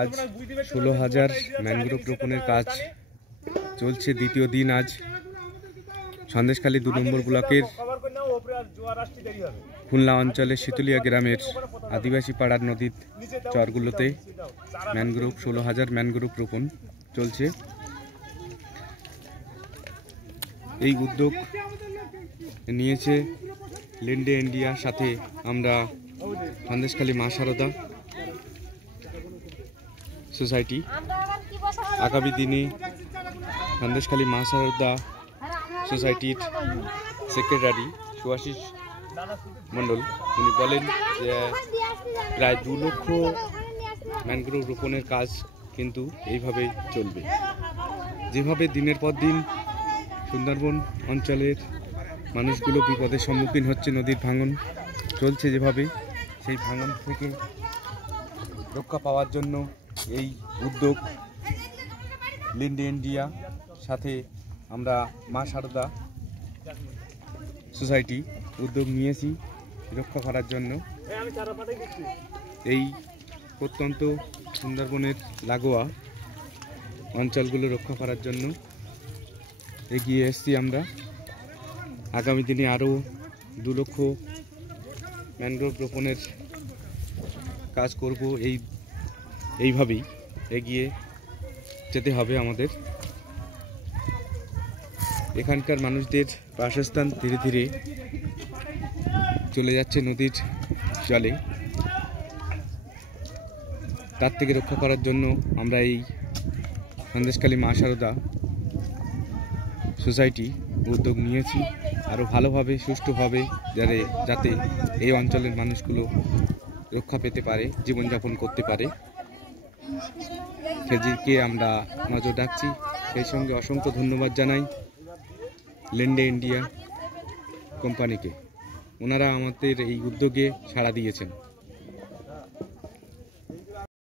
আজ 16,000 ম্যানগ্রোভ রোপণের কাজ চলছে দ্বিতীয় দিন। আজ সন্দেশখালী 2 নম্বর ব্লকের খুলনা অঞ্চলের শীতলিয়া গ্রামের আদিবাসী পাড়ার নদীর চরগুলোতে ম্যানগ্রোভ 16,000 ম্যানগ্রোভ রোপণ চলছে। এই উদ্যোগ নিয়েছে লিন্ডে ইন্ডিয়া, সাথে আমরা সন্দেশখালী মা শারদা সোসাইটি। আগামী দিনে সন্দেশখালী মা শারদা সোসাইটির সেক্রেটারি সুভাষিস মণ্ডল উনি বলেন যে প্রায় 2 লক্ষ ম্যানগ্রোভ রোপণের কাজ কিন্তু এইভাবেই চলবে। যেভাবে দিনের পর দিন সুন্দরবন অঞ্চলের মানুষগুলো বিপদের সম্মুখীন হচ্ছে, নদীর ভাঙন চলছে যেভাবে, সেই ভাঙন থেকে রক্ষা পাওয়ার জন্য এই উদ্যোগ লিন্ডে ইন্ডিয়া, সাথে আমরা মা শারদা সোসাইটি উদ্যোগ নিয়েছি রক্ষা করার জন্য। এই প্রত্যন্ত সুন্দরবনের লাগোয়া অঞ্চলগুলো রক্ষা করার জন্য এগিয়ে এসেছি আমরা। আগামী দিনে আরও 2 লক্ষ ম্যানগ্রোভ রোপণের কাজ করব। এইভাবেই এগিয়ে যেতে হবে আমাদের। এখানকার মানুষদের বাসস্থান ধীরে ধীরে চলে যাচ্ছে নদীর জলে, তার থেকে রক্ষা করার জন্য আমরা এই সন্দেশখালী মা শারদা সোসাইটি উদ্যোগ নিয়েছি আরও ভালোভাবে সুষ্ঠুভাবে যাতে এই অঞ্চলের মানুষগুলো রক্ষা পেতে পারে, জীবনযাপন করতে পারে, সেদিকে আমরা নজর রাখছি। সেই সঙ্গে অসংখ্য ধন্যবাদ জানাই লিন্ডে ইন্ডিয়া কোম্পানিকে, ওনারা আমাদের এই উদ্যোগে সাড়া দিয়েছেন।